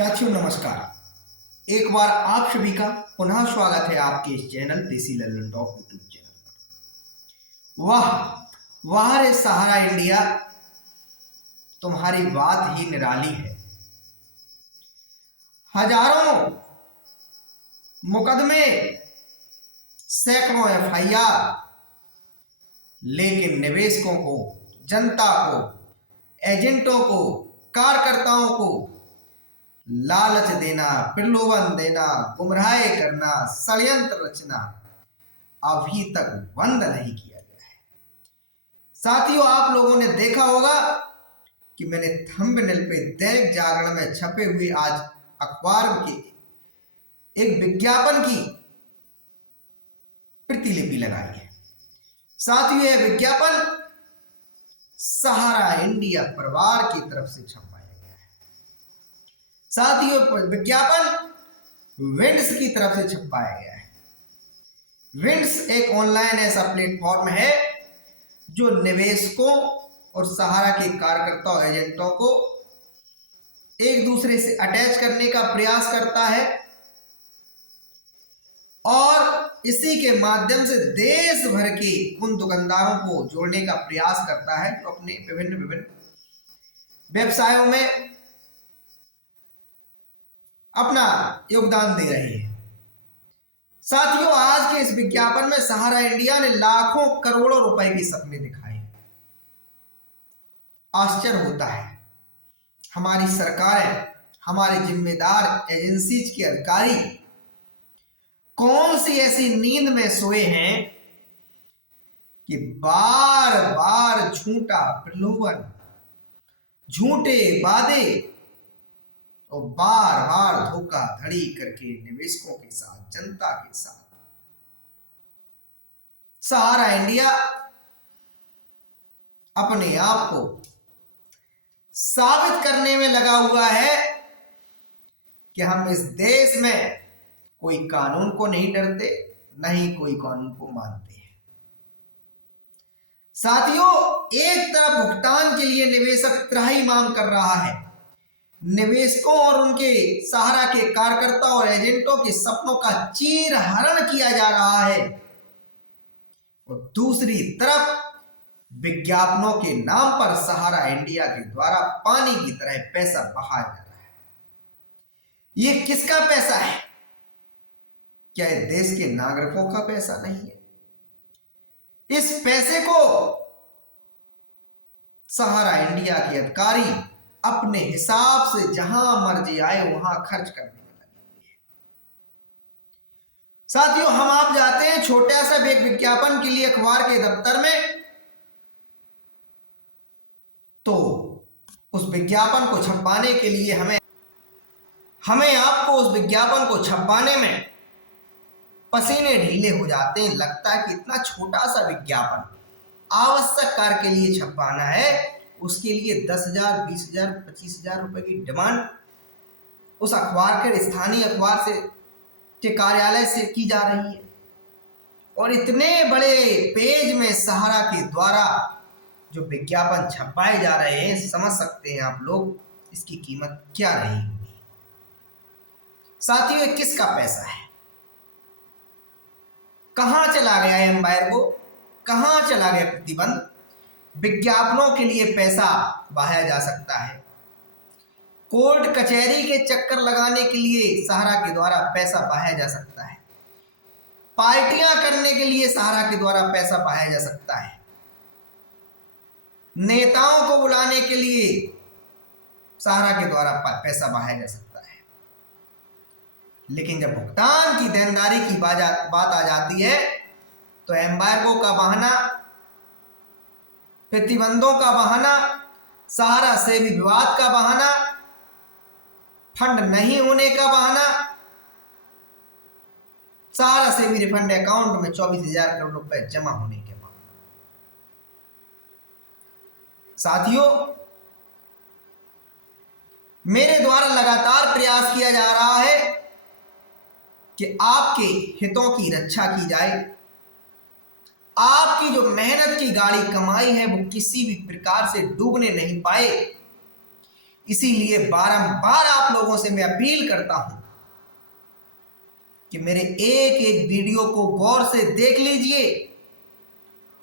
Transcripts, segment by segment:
साथियों नमस्कार। एक बार आप सभी का पुनः स्वागत है आपके इस चैनल देसी लल्लन टॉप यूट्यूब चैनल पर। वाह वाह रे सहारा इंडिया, तुम्हारी बात ही निराली है। हजारों मुकदमे, सैकड़ों एफआईआर, लेकिन निवेशकों को, जनता को, एजेंटों को, कार्यकर्ताओं को लालच देना, प्रलोभन देना, गुमराह करना, षड्यंत्र रचना अभी तक बंद नहीं किया गया है। साथियों, आप लोगों ने देखा होगा कि मैंने थंबनेल पे दैनिक जागरण में छपे हुए आज अखबार के एक विज्ञापन की प्रतिलिपि लगाई है। साथियों, यह विज्ञापन सहारा इंडिया परिवार की तरफ से छपाया गया है। साथियों, विज्ञापन विंड्स की तरफ से छपाया गया है। विंड्स एक ऑनलाइन ऐसा प्लेटफॉर्म है जो निवेशकों और सहारा के कार्यकर्ताओं, एजेंटों को एक दूसरे से अटैच करने का प्रयास करता है और इसी के माध्यम से देश भर के उन दुकानदारों को जोड़ने का प्रयास करता है जो अपने विभिन्न व्यवसायों में अपना योगदान दे रहे हैं। साथियों, आज के इस विज्ञापन में सहारा इंडिया ने लाखों करोड़ों रुपए के सपने दिखाए। आश्चर्य होता है, हमारी सरकारें, हमारे जिम्मेदार एजेंसीज के अधिकारी कौन सी ऐसी नींद में सोए हैं कि बार बार झूठा प्रलोभन, झूठे वादे और बार बार धोखाधड़ी करके निवेशकों के साथ, जनता के साथ सहारा इंडिया अपने आप को साबित करने में लगा हुआ है कि हम इस देश में कोई कानून को नहीं डरते, न ही कोई कानून को मानते हैं। साथियों, एक तरफ भुगतान के लिए निवेशक त्राही मांग कर रहा है, निवेशकों और उनके सहारा के कार्यकर्ताओं और एजेंटों के सपनों का चीरहरण किया जा रहा है, और दूसरी तरफ विज्ञापनों के नाम पर सहारा इंडिया के द्वारा पानी की तरह पैसा बहाया जा रहा है। ये किसका पैसा है? क्या ये देश के नागरिकों का पैसा नहीं है? इस पैसे को सहारा इंडिया के अधिकारी अपने हिसाब से जहां मर्जी आए वहां खर्च करने में लगे हुए हैं। साथियों, हम आप जाते हैं छोटा सा एक विज्ञापन के लिए अखबार के दफ्तर में, तो उस विज्ञापन को छपवाने के लिए हमें आपको उस विज्ञापन को छपवाने में पसीने ढीले हो जाते हैं। लगता है कि इतना छोटा सा विज्ञापन आवश्यक कार्य के लिए छपवाना है, उसके लिए 10,000, 20,000, 25,000 रुपए की डिमांड उस अखबार के स्थानीय अखबार से के कार्यालय से की जा रही है। और इतने बड़े पेज में सहारा के द्वारा जो विज्ञापन छपाए जा रहे हैं, समझ सकते हैं आप लोग इसकी कीमत क्या रही होगी। साथियों, किसका पैसा है? कहां चला गया एम्बायर्गो? कहां चला गया प्रतिबंध? विज्ञापनों के लिए पैसा बहाया जा सकता है, कोर्ट कचहरी के चक्कर लगाने के लिए सहारा के द्वारा पैसा बहाया जा सकता है, पार्टियां करने के लिए सहारा के द्वारा पैसा बहाया जा सकता है, नेताओं को बुलाने के लिए सहारा के द्वारा पैसा बहाया जा सकता है। लेकिन जब भुगतान की देनदारी की बात आ जाती है तो एम्बार्गो का बहाना, प्रतिबंधों का बहाना, सहारा से भी विवाद का बहाना, फंड नहीं होने का बहाना, सहारा से भी रिफंड अकाउंट में 24,000 करोड़ रुपए जमा होने के बहाना। साथियों, मेरे द्वारा लगातार प्रयास किया जा रहा है कि आपके हितों की रक्षा की जाए। आपकी जो मेहनत की गाड़ी कमाई है वो किसी भी प्रकार से डूबने नहीं पाए, इसीलिए बारंबार आप लोगों से मैं अपील करता हूं कि मेरे एक एक वीडियो को गौर से देख लीजिए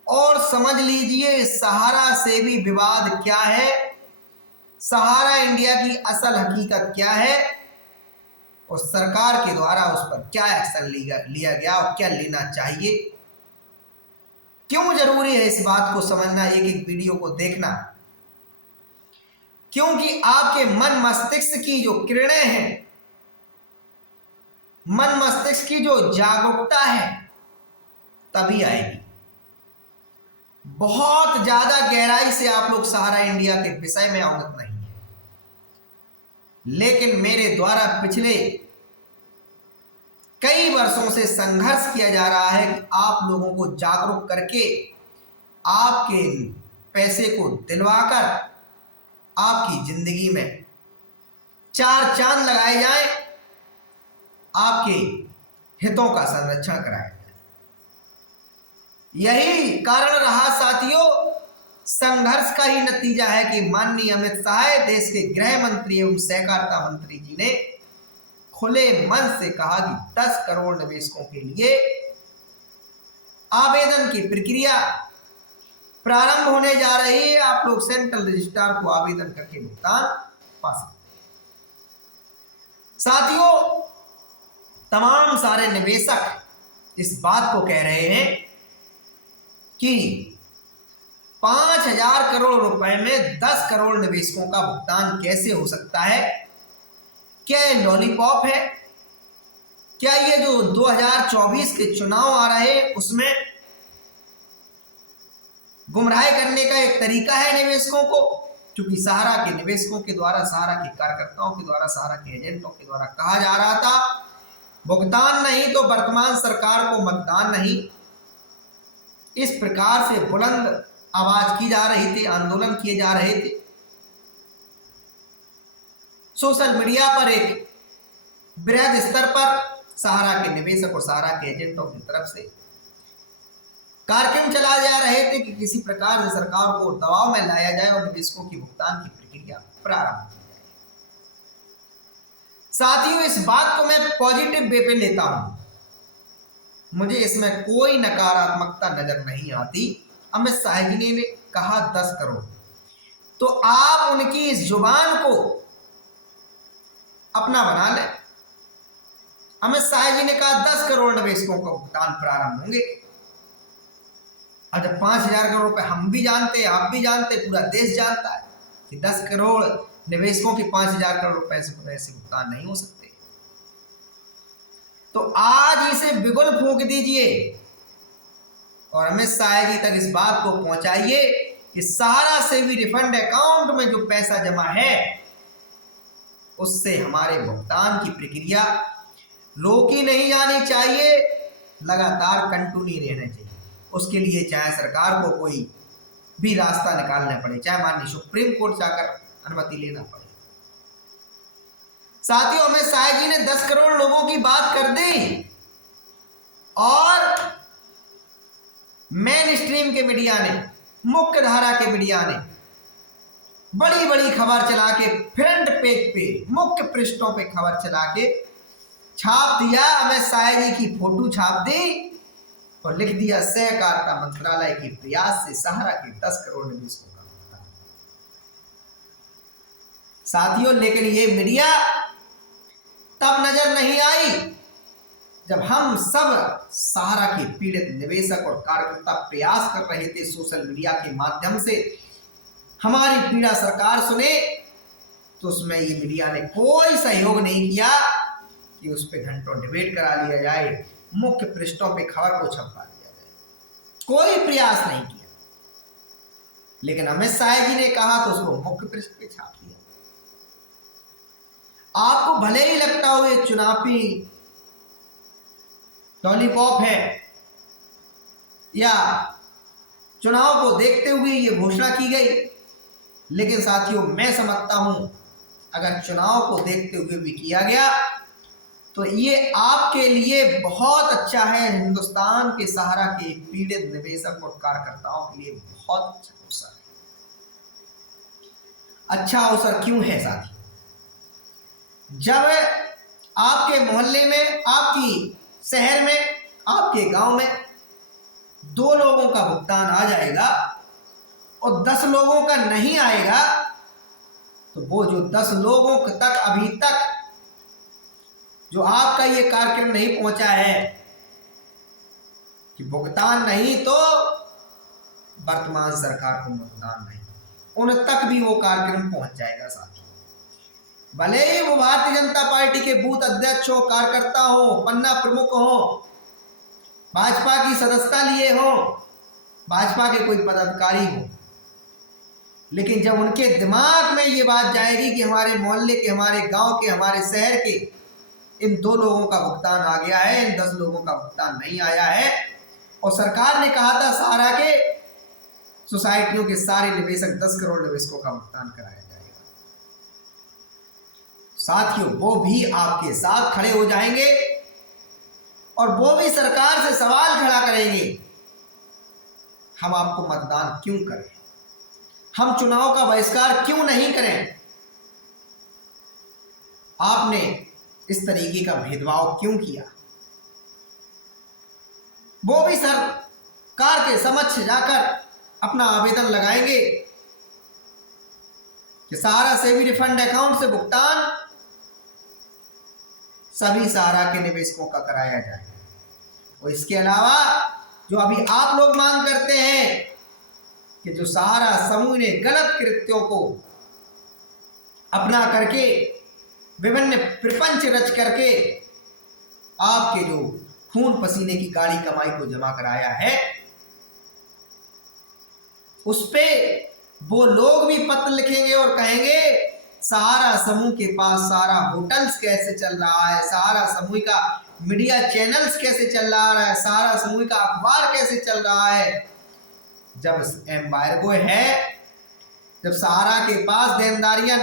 और समझ लीजिए सहारा से भी विवाद क्या है, सहारा इंडिया की असल हकीकत क्या है और सरकार के द्वारा उस पर क्या एक्शन लिया गया और क्या लेना चाहिए। क्यों जरूरी है इस बात को समझना, एक एक वीडियो को देखना? क्योंकि आपके मन मस्तिष्क की जो किरणें हैं, मन मस्तिष्क की जो जागरूकता है, तभी आएगी। बहुत ज्यादा गहराई से आप लोग सहारा इंडिया के विषय में अवगत नहीं है, लेकिन मेरे द्वारा पिछले कई वर्षों से संघर्ष किया जा रहा है कि आप लोगों को जागरूक करके आपके पैसे को दिलवाकर आपकी जिंदगी में चार चांद लगाए जाएं, आपके हितों का संरक्षण कराया जाए। यही कारण रहा साथियों, संघर्ष का ही नतीजा है कि माननीय अमित शाह, देश के गृह मंत्री एवं सहकारिता मंत्री जी ने खुले मन से कहा कि 10 करोड़ निवेशकों के लिए आवेदन की प्रक्रिया प्रारंभ होने जा रही है। आप लोग सेंट्रल रजिस्ट्रार को आवेदन करके भुगतान पा सकते हैं। साथियों, तमाम सारे निवेशक इस बात को कह रहे हैं कि 5,000 करोड़ रुपए में 10 करोड़ निवेशकों का भुगतान कैसे हो सकता है? क्या ये लॉलीपॉप है? क्या ये जो 2024 के चुनाव आ रहे हैं उसमें गुमराह करने का एक तरीका है निवेशकों को? क्योंकि सहारा के निवेशकों के द्वारा, सहारा के कार्यकर्ताओं के द्वारा, सहारा के एजेंटों के द्वारा कहा जा रहा था भुगतान नहीं तो वर्तमान सरकार को मतदान नहीं। इस प्रकार से बुलंद आवाज की जा रही थी, आंदोलन किए जा रहे थे। सोशल मीडिया पर एक बृहद स्तर पर सहारा के निवेशक और सहारा के एजेंटों की तरफ से कार्यक्रम चलाए जा रहे थे कि किसी प्रकार से सरकार को दबाव में लाया जाए और निवेशकों की भुगतान की प्रक्रिया प्रारंभ की जाए। साथियों, इस बात को मैं पॉजिटिव वे पे लेता हूं, मुझे इसमें कोई नकारात्मकता नजर नहीं आती। अमित शाह जी ने कहा 10 करोड़, तो आप उनकी इस जुबान को अपना बना लें। अमित शाह जी ने कहा 10 करोड़ निवेशकों का भुगतान प्रारंभ होंगे। अब जब 5,000 करोड़ रुपए हम भी जानते, आप भी जानते, पूरा देश जानता है कि 10 करोड़ निवेशकों की 5,000 करोड़ रुपए से भुगतान नहीं हो सकते, तो आज इसे बिगुल फूंक दीजिए और अमित शाह जी तक इस बात को पहुंचाइए कि सहारा से भी रिफंड अकाउंट में जो पैसा जमा है उससे हमारे भुगतान की प्रक्रिया रोकी नहीं जानी चाहिए, लगातार कंटिन्यू रहना चाहिए। उसके लिए चाहे सरकार को कोई भी रास्ता निकालना पड़े, चाहे माननीय सुप्रीम कोर्ट जाकर अनुमति लेना पड़े। साथियों, अमित शाह जी ने 10 करोड़ लोगों की बात कर दी और मेन स्ट्रीम के मीडिया ने, मुख्य धारा के मीडिया ने बड़ी बड़ी खबर चला के फ्रंट पेज पे, मुख्य पृष्ठों पे खबर चला के छाप दिया, अमित शाह जी की फोटो छाप दी और लिख दिया सहकारिता मंत्रालय के प्रयास से सहारा के 10 करोड़ निवेशकों का भुगतान। साथियों, लेकिन ये मीडिया तब नजर नहीं आई जब हम सब सहारा के पीड़ित निवेशक और कार्यकर्ता प्रयास कर रहे थे सोशल मीडिया के माध्यम से हमारी पीड़ा सरकार सुने, तो उसमें ये मीडिया ने कोई सहयोग नहीं किया कि उस पर घंटों डिबेट करा लिया जाए, मुख्य पृष्ठों पे खबर को छपवा दिया जाए, कोई प्रयास नहीं किया। लेकिन अमित शाह जी ने कहा तो उसको मुख्य पृष्ठ पे छाप दिया। आपको भले ही लगता हो ये चुनावी लॉलीपॉप है या चुनाव को देखते हुए ये घोषणा की गई, लेकिन साथियों, मैं समझता हूं अगर चुनाव को देखते हुए भी किया गया तो ये आपके लिए बहुत अच्छा है, हिंदुस्तान के सहारा के पीड़ित निवेशक और कार्यकर्ताओं के लिए बहुत अच्छा अवसर है। अच्छा अवसर क्यों है साथी? जब आपके मोहल्ले में, आपकी शहर में, आपके गांव में 2 लोगों का भुगतान आ जाएगा और 10 लोगों का नहीं आएगा, तो वो जो 10 लोगों तक अभी तक जो आपका ये कार्यक्रम नहीं पहुंचा है कि भुगतान नहीं तो वर्तमान सरकार को मतदान नहीं, उन तक भी वो कार्यक्रम पहुंच जाएगा साथी। भले ही वो भारतीय जनता पार्टी के बूथ अध्यक्ष हो, कार्यकर्ता हो, पन्ना प्रमुख हो, भाजपा की सदस्यता लिए हो, भाजपा के कोई पदाधिकारी हो, लेकिन जब उनके दिमाग में ये बात जाएगी कि हमारे मोहल्ले के, हमारे गांव के, हमारे शहर के इन 2 लोगों का भुगतान आ गया है, इन 10 लोगों का भुगतान नहीं आया है, और सरकार ने कहा था सहारा के सोसाइटियों के सारे निवेशक 10 करोड़ निवेशकों का भुगतान कराया जाएगा, साथियों वो भी आपके साथ खड़े हो जाएंगे और वो भी सरकार से सवाल खड़ा करेंगे, हम आपको मतदान क्यों करें, हम चुनाव का बहिष्कार क्यों नहीं करें, आपने इस तरीके का भेदभाव क्यों किया। वो भी सरकार के समक्ष जाकर अपना आवेदन लगाएंगे कि सहारा से भी रिफंड अकाउंट से भुगतान सभी सहारा के निवेशकों का कराया जाए। और इसके अलावा जो अभी आप लोग मांग करते हैं कि जो सहारा समूह ने गलत कृत्यों को अपना करके विभिन्न प्रपंच रच करके आपके जो खून पसीने की गाढ़ी कमाई को जमा कराया है, उस पे वो लोग भी पत्र लिखेंगे और कहेंगे सहारा समूह के पास सहारा होटल्स कैसे चल रहा है, सहारा समूह का मीडिया चैनल्स कैसे चल रहा है, सहारा समूह का अखबार कैसे चल रहा है। जब एम्बार्गो है, जब सहारा के पास देनदारियां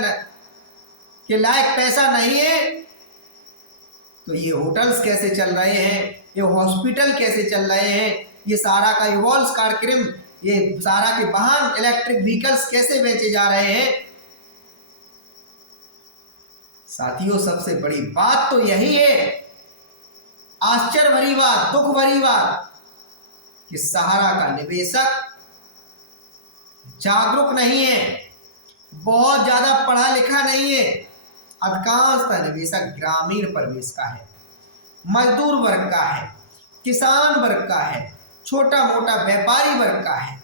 के लायक पैसा नहीं है, तो ये होटल्स कैसे चल रहे हैं, ये हॉस्पिटल कैसे चल रहे हैं, ये सहारा का इवॉल्व कार्यक्रम, ये सहारा के वाहन इलेक्ट्रिक व्हीकल्स कैसे बेचे जा रहे हैं। साथियों सबसे बड़ी बात तो यही है, आश्चर्य भरी बात, दुख भरी बात, कि सहारा का निवेशक जागरूक नहीं है, बहुत ज्यादा पढ़ा लिखा नहीं है, अधिकांशतः निवेशक ग्रामीण परिवेश का है, मजदूर वर्ग का है, किसान वर्ग का है, छोटा मोटा व्यापारी वर्ग का है।